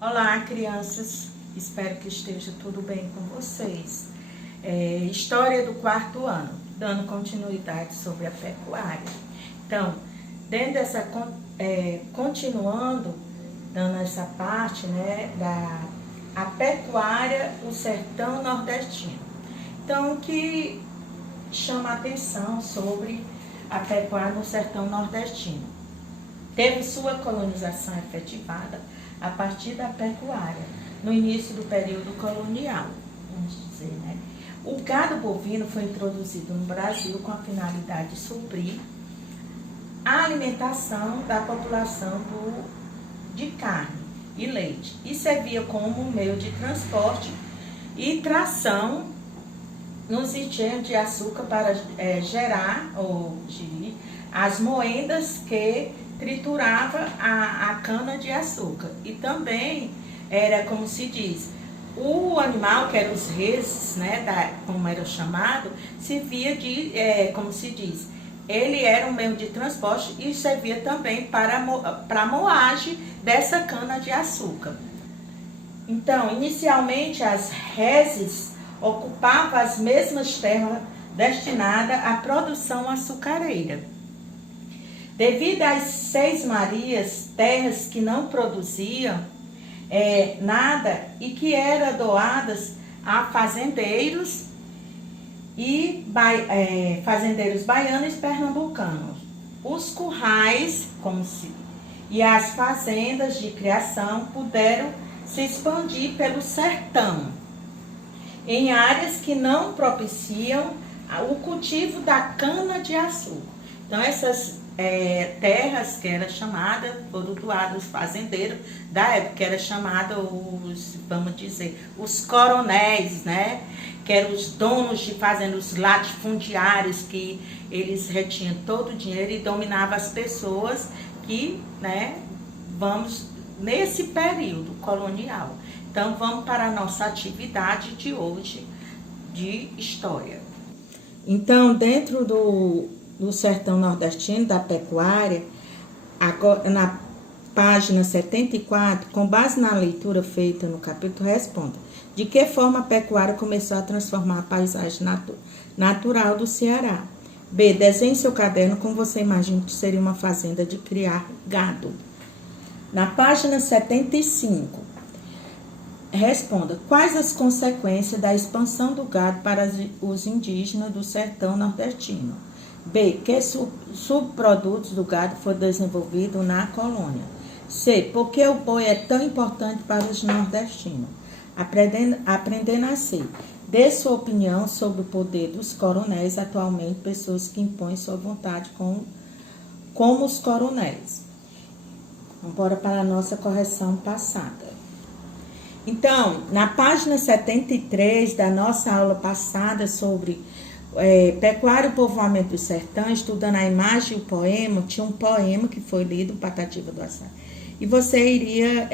Olá, crianças. Espero que esteja tudo bem com vocês. História do quarto ano, dando continuidade sobre a pecuária. Então, dentro dessa, continuando, dando essa parte, né, a pecuária, o sertão nordestino. Então, o que chama a atenção sobre a pecuária no sertão nordestino? Teve sua colonização efetivada a partir da pecuária, no início do período colonial, vamos dizer, né? O gado bovino foi introduzido no Brasil com a finalidade de suprir a alimentação da população de carne e leite e servia como meio de transporte e tração nos encheios de açúcar para gerar ou gerir as moendas que triturava a cana de açúcar. E também era, como se diz, o animal, que eram os reses, né, como era chamado, servia de, como se diz, ele era um meio de transporte e servia também para a moagem dessa cana de açúcar. Então, inicialmente, as reses ocupavam as mesmas terras destinadas à produção açucareira. Devido às 6 Marias, terras que não produziam nada e que eram doadas a fazendeiros e fazendeiros baianos e pernambucanos. Os currais e as fazendas de criação puderam se expandir pelo sertão, em áreas que não propiciam o cultivo da cana-de-açúcar. Então, essas terras que era chamada, foram doadas aos fazendeiros da época, que era chamada vamos dizer, os coronéis, né? Que eram os donos de fazendas, os latifundiários, que eles retinham todo o dinheiro e dominavam as pessoas que, né, vamos nesse período colonial. Então, vamos para a nossa atividade de hoje de história. Então, dentro do sertão nordestino, da pecuária, agora, na página 74, com base na leitura feita no capítulo, responda: de que forma a pecuária começou a transformar a paisagem natural do Ceará? B. Desenhe seu caderno como você imagina que seria uma fazenda de criar gado. Na página 75, responda: quais as consequências da expansão do gado para os indígenas do sertão nordestino? B. Que subprodutos do gado foram desenvolvidos na colônia? C. Por que o boi é tão importante para os nordestinos? Aprendendo a ser. Dê sua opinião sobre o poder dos coronéis atualmente, pessoas que impõem sua vontade como os coronéis. Vamos embora para a nossa correção passada. Então, na página 73 da nossa aula passada sobre pecuária e povoamento do sertão, estudando a imagem e o poema, tinha um poema que foi lido, Patativa do Açaí, e você iria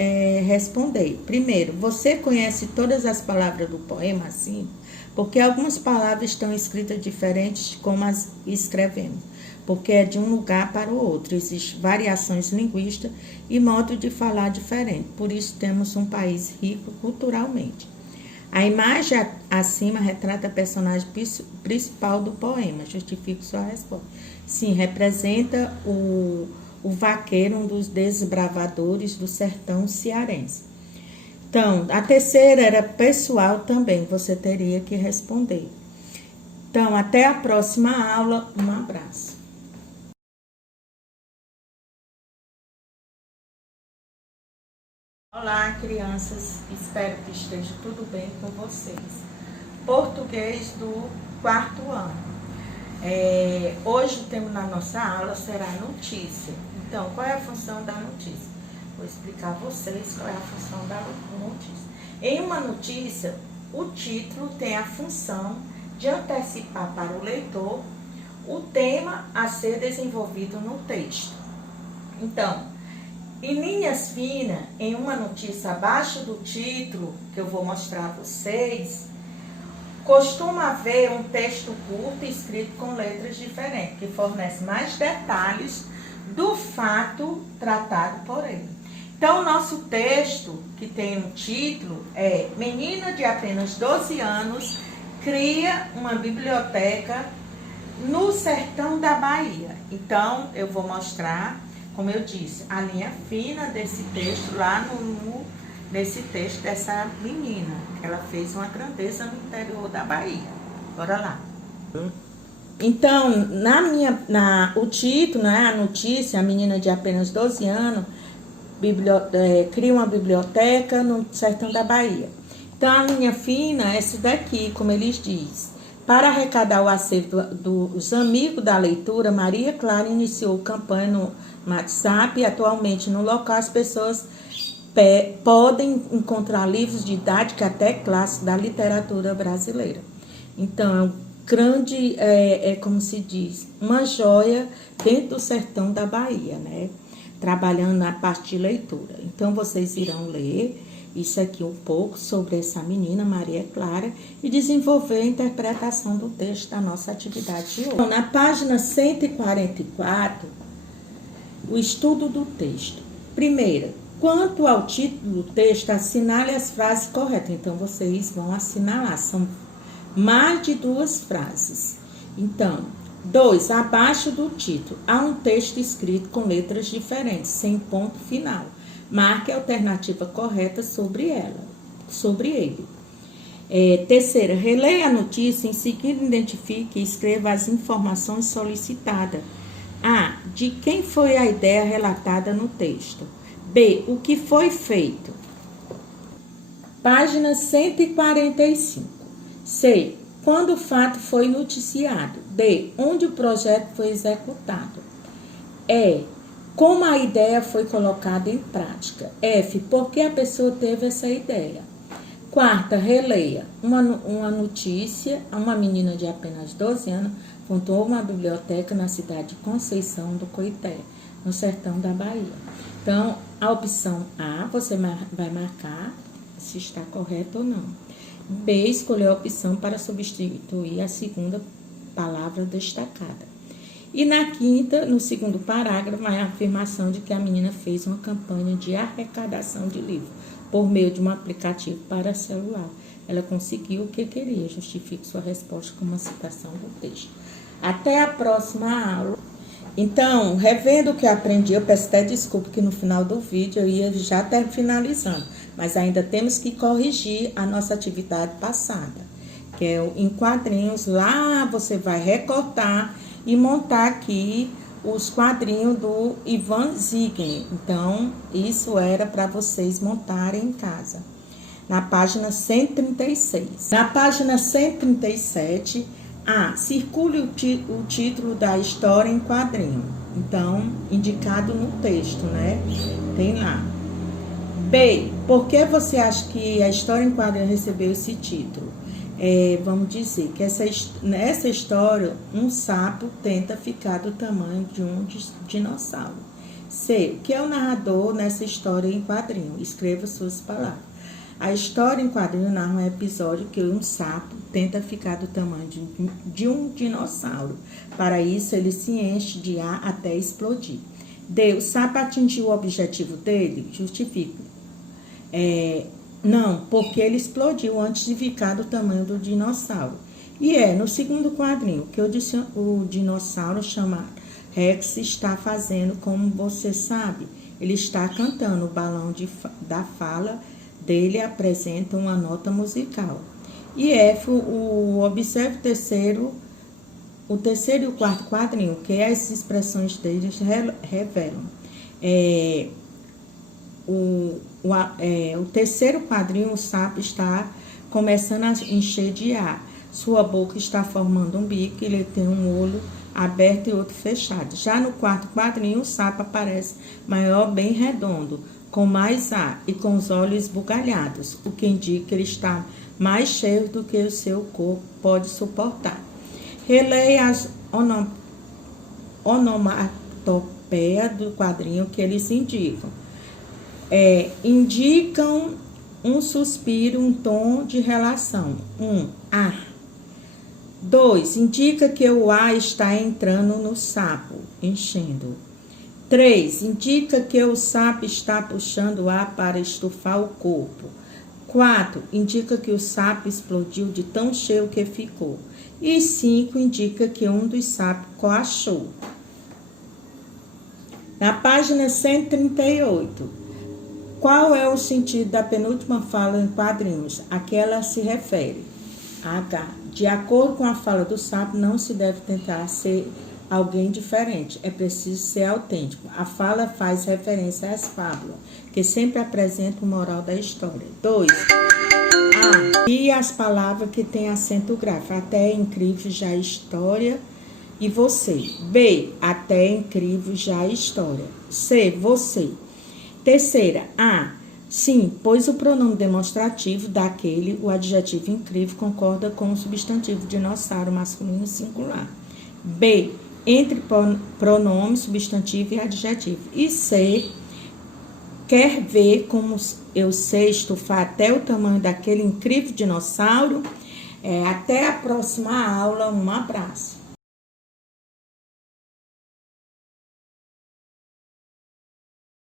responder. Primeiro, você conhece todas as palavras do poema assim? Porque algumas palavras estão escritas diferentes de como as escrevemos, porque é de um lugar para o outro, existem variações linguísticas e modo de falar diferente, por isso temos um país rico culturalmente. A imagem acima retrata a personagem principal do poema. Justifique sua resposta. Sim, representa o vaqueiro, um dos desbravadores do sertão cearense. Então, a terceira era pessoal também, você teria que responder. Então, até a próxima aula. Um abraço. Olá, crianças. Espero que esteja tudo bem com vocês. Português do quarto ano. Hoje o tema na nossa aula será notícia. Então, qual é a função da notícia? Vou explicar a vocês qual é a função da notícia. Em uma notícia, o título tem a função de antecipar para o leitor o tema a ser desenvolvido no texto. Então, em linhas finas, em uma notícia abaixo do título, que eu vou mostrar a vocês, costuma haver um texto curto escrito com letras diferentes, que fornece mais detalhes do fato tratado por ele. Então, o nosso texto, que tem um título, é Menina de apenas 12 anos cria uma biblioteca no sertão da Bahia. Então, eu vou mostrar, como eu disse, a linha fina desse texto lá nesse texto dessa menina. Ela fez uma grandeza no interior da Bahia. Bora lá. Então, o título, né, a notícia, a menina de apenas 12 anos cria uma biblioteca no sertão da Bahia. Então, a linha fina é essa daqui, como eles dizem. Para arrecadar o acervo dos amigos da leitura, Maria Clara iniciou campanha no WhatsApp e atualmente no local as pessoas podem encontrar livros didáticos até clássicos da literatura brasileira. Então, grande, como se diz, uma joia dentro do sertão da Bahia, né? Trabalhando na parte de leitura. Então, vocês irão ler isso aqui um pouco sobre essa menina, Maria Clara, e desenvolver a interpretação do texto da nossa atividade de hoje. Então, na página 144, o estudo do texto. Primeiro, quanto ao título do texto, assinale as frases corretas. Então, vocês vão assinalar, são mais de 2 frases. Então, 2. Abaixo do título, há um texto escrito com letras diferentes, sem ponto final. Marque a alternativa correta sobre ele. Terceira, releia a notícia, em seguida identifique e escreva as informações solicitadas. A. De quem foi a ideia relatada no texto? B. O que foi feito? Página 145. C. Quando o fato foi noticiado. D. Onde o projeto foi executado. E. Como a ideia foi colocada em prática. F. Por que a pessoa teve essa ideia. Quarta, releia. Uma notícia, uma menina de apenas 12 anos fundou uma biblioteca na cidade de Conceição do Coité, no sertão da Bahia. Então, a opção A, você vai marcar se está correto ou não. B, escolheu a opção para substituir a segunda palavra destacada. E na quinta, no segundo parágrafo, vai a afirmação de que a menina fez uma campanha de arrecadação de livros por meio de um aplicativo para celular. Ela conseguiu o que queria. Justifique sua resposta com uma citação do texto. Até a próxima aula. Então, revendo o que eu aprendi, eu peço até desculpa que no final do vídeo eu ia já estar finalizando, mas ainda temos que corrigir a nossa atividade passada, que é em quadrinhos. Lá você vai recortar e montar aqui os quadrinhos do Ivan Zigny. Então, isso era para vocês montarem em casa. Na página 136. Na página 137, circule o título da história em quadrinho. Então, indicado no texto, né? Tem lá. B, por que você acha que a história em quadrinho recebeu esse título? Vamos dizer que nessa história, um sapo tenta ficar do tamanho de um dinossauro. C, o que é o narrador nessa história em quadrinho? Escreva suas palavras. A história em quadrinho narra um episódio que um sapo tenta ficar do tamanho de um dinossauro. Para isso, ele se enche de ar até explodir. D, o sapo atingiu o objetivo dele? Justifique. Não, porque ele explodiu antes de ficar do tamanho do dinossauro. E no segundo quadrinho, que o dinossauro chamado Rex está fazendo, como você sabe, ele está cantando. O balão da fala dele apresenta uma nota musical. E F, observe o terceiro e o quarto quadrinho, que as expressões deles revelam. O terceiro quadrinho, o sapo está começando a encher de ar. Sua boca está formando um bico, ele tem um olho aberto e outro fechado. Já no quarto quadrinho, o sapo aparece maior, bem redondo, com mais ar e com os olhos esbugalhados, o que indica que ele está mais cheio do que o seu corpo pode suportar. Releia as onomatopeias do quadrinho que eles indicam. Indicam um suspiro, um tom de relação. 1. Ar. 2. Indica que o ar está entrando no sapo, enchendo. 3. Indica que o sapo está puxando o ar para estufar o corpo. 4. Indica que o sapo explodiu de tão cheio que ficou. E 5. Indica que um dos sapos coachou. Na página 138, qual é o sentido da penúltima fala em quadrinhos? A que ela se refere? H. De acordo com a fala do sapo, não se deve tentar ser alguém diferente. É preciso ser autêntico. A fala faz referência às fábulas, que sempre apresentam o moral da história. 2. A. E as palavras que têm acento grave. Até é incrível já a história. E você. B. Até é incrível já a história. C. Você. Terceira. A. Sim, pois o pronome demonstrativo daquele, o adjetivo incrível, concorda com o substantivo dinossauro masculino singular. B. Entre pronome, substantivo e adjetivo. E C. Quer ver como eu sei estufar até o tamanho daquele incrível dinossauro? Até a próxima aula. Um abraço.